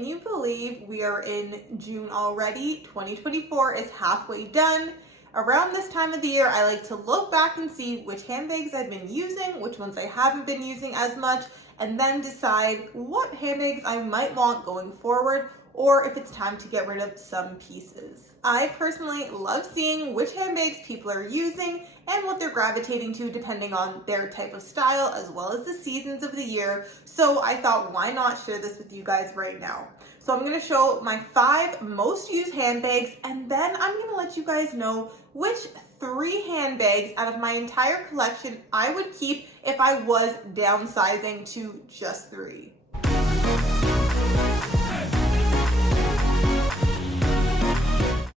Can you believe we are in June already? 2024 is halfway done. Around this time of the year, I like to look back and see which handbags I've been using, which ones I haven't been using as much, and then decide what handbags I might want going forward, or if it's time to get rid of some pieces. I personally love seeing which handbags people are using and what they're gravitating to depending on their type of style as well as the seasons of the year. So I thought, why not share this with you guys right now? So I'm gonna show my 5 most used handbags, and then I'm gonna let you guys know which 3 handbags out of my entire collection I would keep if I was downsizing to just 3.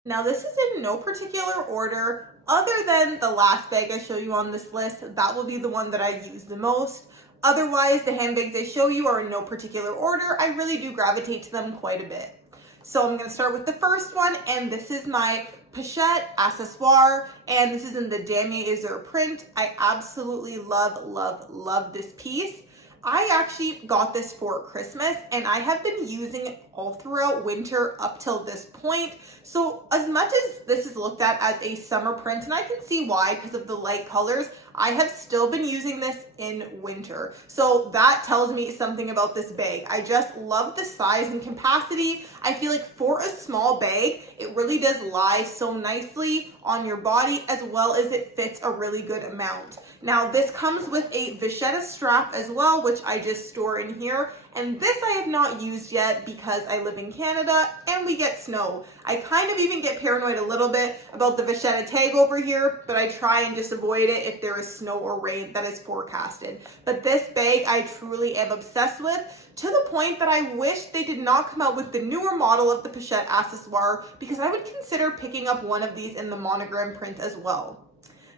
Now this is in no particular order other than the last bag I show you on this list. That will be the one that I use the most. Otherwise, the handbags I show you are in no particular order. I really do gravitate to them quite a bit. So I'm going to start with the first one, and this is my pochette accessoire, and this is in the Damier Azur print. I absolutely love this piece. I actually got this for Christmas, and I have been using it all throughout winter up till this point. So as much as this is looked at as a summer print, and I can see why because of the light colors, I have still been using this in winter. So that tells me something about this bag. I just love the size and capacity. I feel like for a small bag, it really does lie so nicely on your body, as well as it fits a really good amount. Now this comes with a vachetta strap as well, which I just store in here. And this I have not used yet because I live in Canada and we get snow. I kind of even get paranoid a little bit about the vachetta tag over here, but I try and just avoid it if there is snow or rain that is forecasted. But this bag I truly am obsessed with, to the point that I wish they did not come out with the newer model of the pochette accessoire, because I would consider picking up one of these in the monogram print as well.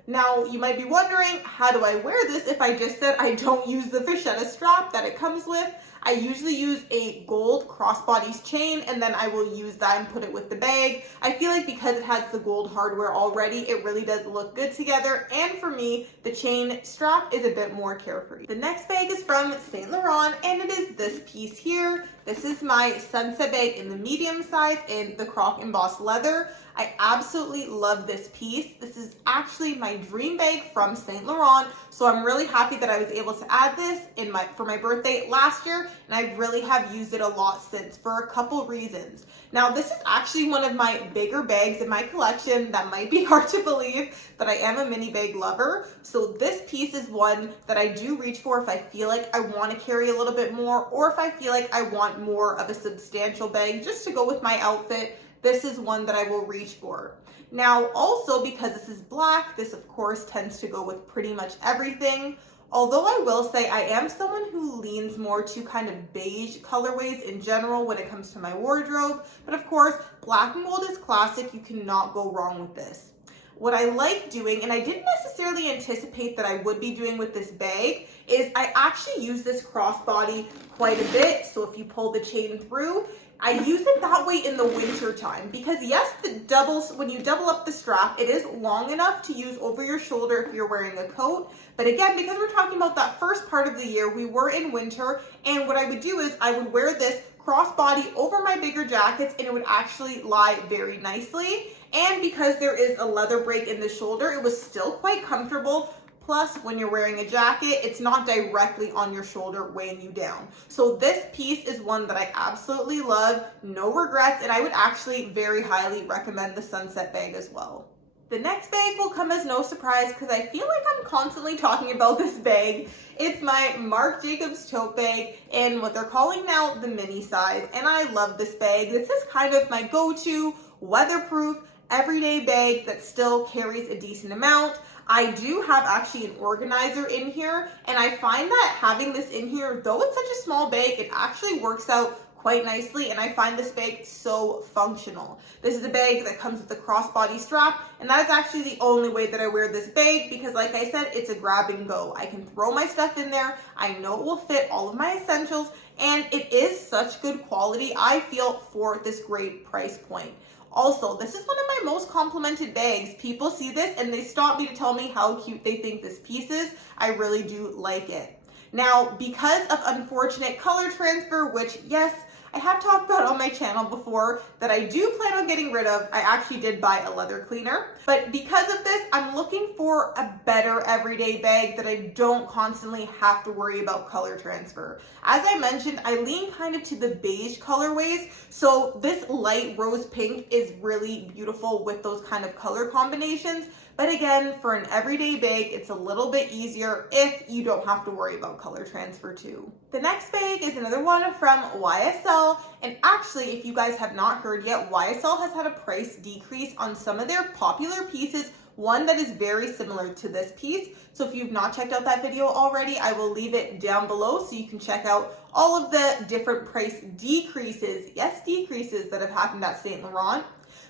Now, you might be wondering, how do I wear this if I just said I don't use the vachetta strap that it comes with? I usually use a gold crossbodies chain, and then I will use that and put it with the bag. I feel like because it has the gold hardware already, it really does look good together. And for me, the chain strap is a bit more carefree. The next bag is from Saint Laurent, and it is this piece here. This is my sunset bag in the medium size in the croc embossed leather. I absolutely love this piece. This is actually my dream bag from Saint Laurent, so I'm really happy that I was able to add this for my birthday last year, and I really have used it a lot since for a couple reasons. Now, this is actually one of my bigger bags in my collection. That might be hard to believe, but I am a mini bag lover. So this piece is one that I do reach for if I feel like I want to carry a little bit more, or if I feel like I want more of a substantial bag just to go with my outfit. This is one that I will reach for. Now, also because this is black, this of course tends to go with pretty much everything. Although I will say I am someone who leans more to kind of beige colorways in general when it comes to my wardrobe. But of course, black and gold is classic. You cannot go wrong with this. What I like doing, and I didn't necessarily anticipate that I would be doing with this bag, is I actually use this crossbody quite a bit. So if you pull the chain through, I use it that way in the winter time because yes, when you double up the strap, it is long enough to use over your shoulder if you're wearing a coat. But again, because we're talking about that first part of the year, we were in winter, and what I would do is I would wear this crossbody over my bigger jackets, and it would actually lie very nicely. And because there is a leather break in the shoulder, it was still quite comfortable. Plus, when you're wearing a jacket, it's not directly on your shoulder weighing you down. So this piece is one that I absolutely love, no regrets, and I would actually very highly recommend the sunset bag as well. The next bag will come as no surprise because I feel like I'm constantly talking about this bag. It's my Marc Jacobs tote bag in what they're calling now the mini size, and I love this bag. This is kind of my go-to weatherproof everyday bag that still carries a decent amount. I do have actually an organizer in here, and I find that having this in here, though it's such a small bag, it actually works out quite nicely, and I find this bag so functional. This is a bag that comes with a crossbody strap, and that is actually the only way that I wear this bag because, like I said, it's a grab and go. I can throw my stuff in there. I know it will fit all of my essentials, and it is such good quality, I feel, for this great price point. Also, this is one of my most complimented bags. People see this and they stop me to tell me how cute they think this piece is. I really do like it. Now, because of unfortunate color transfer, which yes, I have talked about on my channel before that I do plan on getting rid of. I actually did buy a leather cleaner, but because of this, I'm looking for a better everyday bag that I don't constantly have to worry about color transfer. As I mentioned, I lean kind of to the beige colorways, so this light rose pink is really beautiful with those kind of color combinations. But again, for an everyday bag, it's a little bit easier if you don't have to worry about color transfer too. The next bag is another one from YSL. And actually, if you guys have not heard yet, YSL has had a price decrease on some of their popular pieces, one that is very similar to this piece. So if you've not checked out that video already, I will leave it down below so you can check out all of the different price decreases, yes, decreases that have happened at Saint Laurent.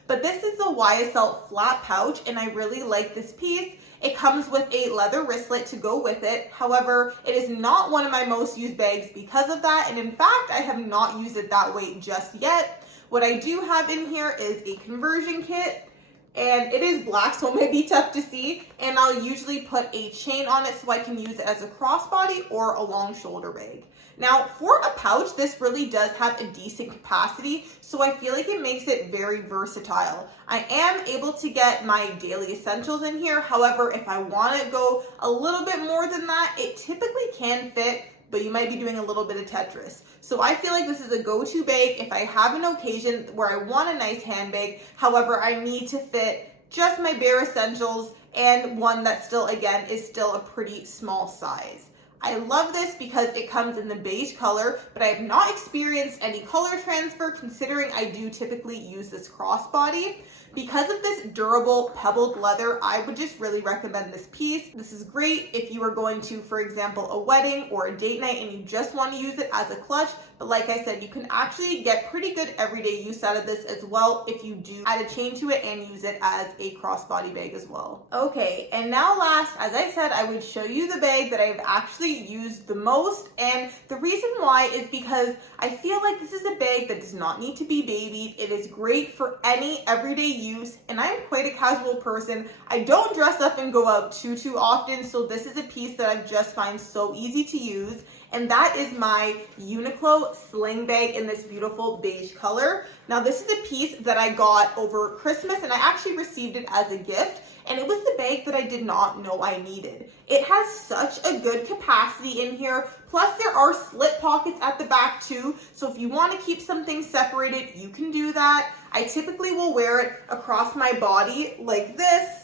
But this is the YSL flat pouch, and I really like this piece. It comes with a leather wristlet to go with it. However, it is not one of my most used bags because of that, and in fact, I have not used it that way just yet. What I do have in here is a conversion kit, and it is black, so it may be tough to see, and I'll usually put a chain on it so I can use it as a crossbody or a long shoulder bag. Now, for a pouch, this really does have a decent capacity, so I feel like it makes it very versatile. I am able to get my daily essentials in here. However, if I want to go a little bit more than that, it typically can fit, but you might be doing a little bit of Tetris. So I feel like this is a go-to bag if I have an occasion where I want a nice handbag. However, I need to fit just my bare essentials and one that still, again, is still a pretty small size. I love this because it comes in the beige color, but I have not experienced any color transfer considering I do typically use this crossbody. Because of this durable pebbled leather, I would just really recommend this piece. This is great if you are going to, for example, a wedding or a date night and you just want to use it as a clutch. But like I said, you can actually get pretty good everyday use out of this as well if you do add a chain to it and use it as a crossbody bag as well. Okay, and now last, as I said, I would show you the bag that I've actually used the most. And the reason why is because I feel like this is a bag that does not need to be babied. It is great for any everyday use, and I'm quite a casual person. I don't dress up and go out too often, so this is a piece that I just find so easy to use. And that is my Uniqlo sling bag in this beautiful beige color. Now this is a piece that I got over Christmas, and I actually received it as a gift, and it was the bag that I did not know I needed. It has such a good capacity in here, plus there are slit pockets at the back too, so if you want to keep something separated, you can do that. I typically will wear it across my body like this,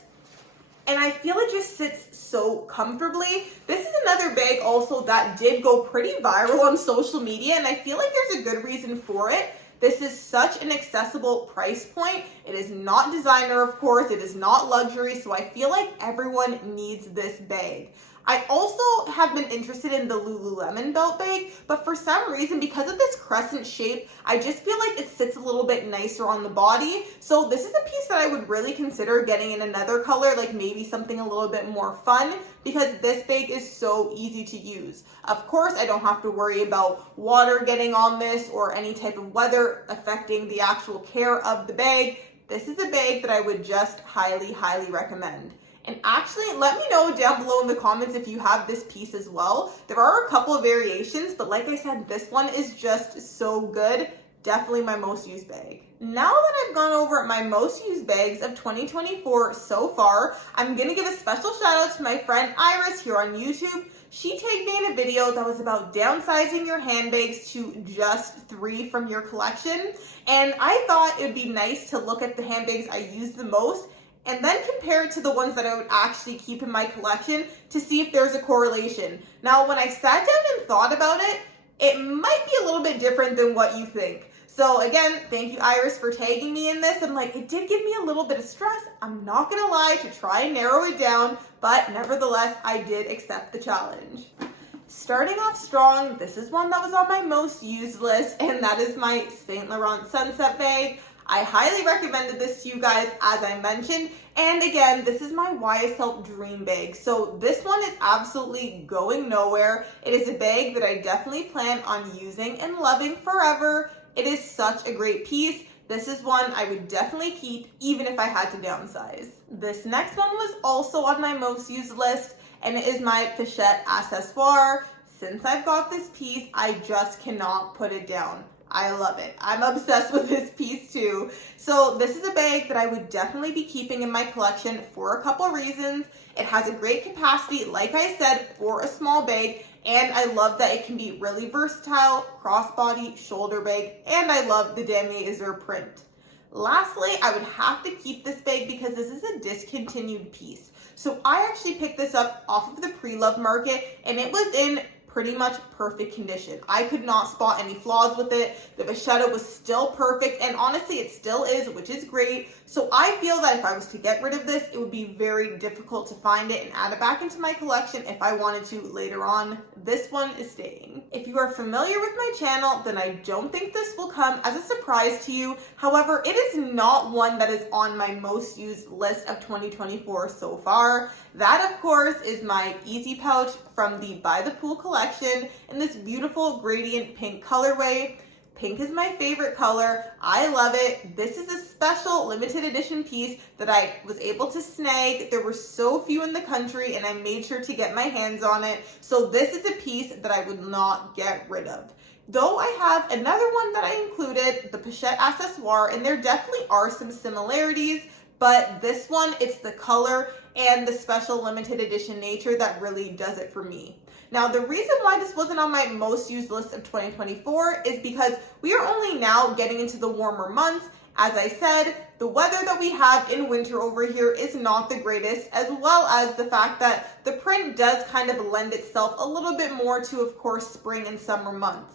and I feel it just sits so comfortably. This is another bag also that did go pretty viral on social media, and I feel like there's a good reason for it. This is such an accessible price point. It is not designer, of course. It is not luxury, so I feel like everyone needs this bag. I also have been interested in the Lululemon belt bag, but for some reason, because of this crescent shape, I just feel like it sits a little bit nicer on the body. So this is a piece that I would really consider getting in another color, like maybe something a little bit more fun, because this bag is so easy to use. Of course, I don't have to worry about water getting on this or any type of weather affecting the actual care of the bag. This is a bag that I would just highly recommend. And actually, let me know down below in the comments if you have this piece as well. There are a couple of variations, but like I said, this one is just so good. Definitely my most used bag. Now that I've gone over my most used bags of 2024 so far, I'm gonna give a special shout out to my friend Iris here on YouTube. She tagged me in a video that was about downsizing your handbags to just 3 from your collection. And I thought it would be nice to look at the handbags I use the most and then compare it to the ones that I would actually keep in my collection to see if there's a correlation. Now, when I sat down and thought about it, it might be a little bit different than what you think. So again, thank you, Iris, for tagging me in this. And like, it did give me a little bit of stress, I'm not gonna lie, to try and narrow it down, but nevertheless, I did accept the challenge. Starting off strong, this is one that was on my most used list, and that is my Saint Laurent Sunset bag. I highly recommended this to you guys, as I mentioned. And again, this is my YSL Dream bag. So this one is absolutely going nowhere. It is a bag that I definitely plan on using and loving forever. It is such a great piece. This is one I would definitely keep even if I had to downsize. This next one was also on my most used list, and it is my Pochette Accessoire. Since I've got this piece, I just cannot put it down. I love it. I'm obsessed with this piece too. So this is a bag that I would definitely be keeping in my collection for a couple reasons. It has a great capacity, like I said, for a small bag, and I love that it can be really versatile, crossbody, shoulder bag, and I love the damier print. Lastly, I would have to keep this bag because this is a discontinued piece. So I actually picked this up off of the pre-loved market, and it was in pretty much perfect condition. I could not spot any flaws with it. The vachetta was still perfect, and honestly it still is, which is great. So I feel that if I was to get rid of this, it would be very difficult to find it and add it back into my collection if I wanted to later on. This one is staying. If you are familiar with my channel, then I don't think this will come as a surprise to you. However, it is not one that is on my most used list of 2024 so far. That, of course, is my Easy Pouch from the By the Pool collection in this beautiful gradient pink colorway. Pink is my favorite color. I love it. This is a special limited edition piece that I was able to snag. There were so few in the country and I made sure to get my hands on it. So this is a piece that I would not get rid of. Though I have another one that I included, the Pochette Accessoire, and there definitely are some similarities, but this one, it's the color and the special limited edition nature that really does it for me. Now, the reason why this wasn't on my most used list of 2024 is because we are only now getting into the warmer months. As I said, the weather that we have in winter over here is not the greatest, as well as the fact that the print does kind of lend itself a little bit more to, of course, spring and summer months.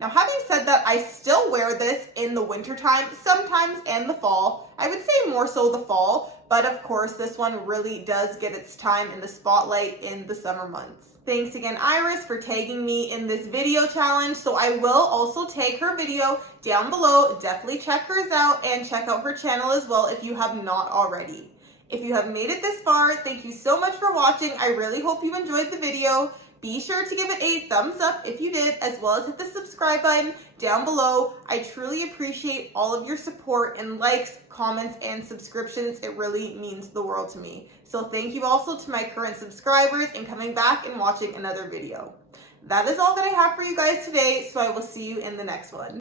Now, having said that, I still wear this in the wintertime, sometimes, and the fall. I would say more so the fall, but of course, this one really does get its time in the spotlight in the summer months. Thanks again, Iris, for tagging me in this video challenge. So I will also tag her video down below. Definitely check hers out and check out her channel as well if you have not already. If you have made it this far, thank you so much for watching. I really hope you enjoyed the video. Be sure to give it a thumbs up if you did, as well as hit the subscribe button down below. I truly appreciate all of your support and likes, comments, and subscriptions. It really means the world to me. So thank you also to my current subscribers and coming back and watching another video. That is all that I have for you guys today, so I will see you in the next one.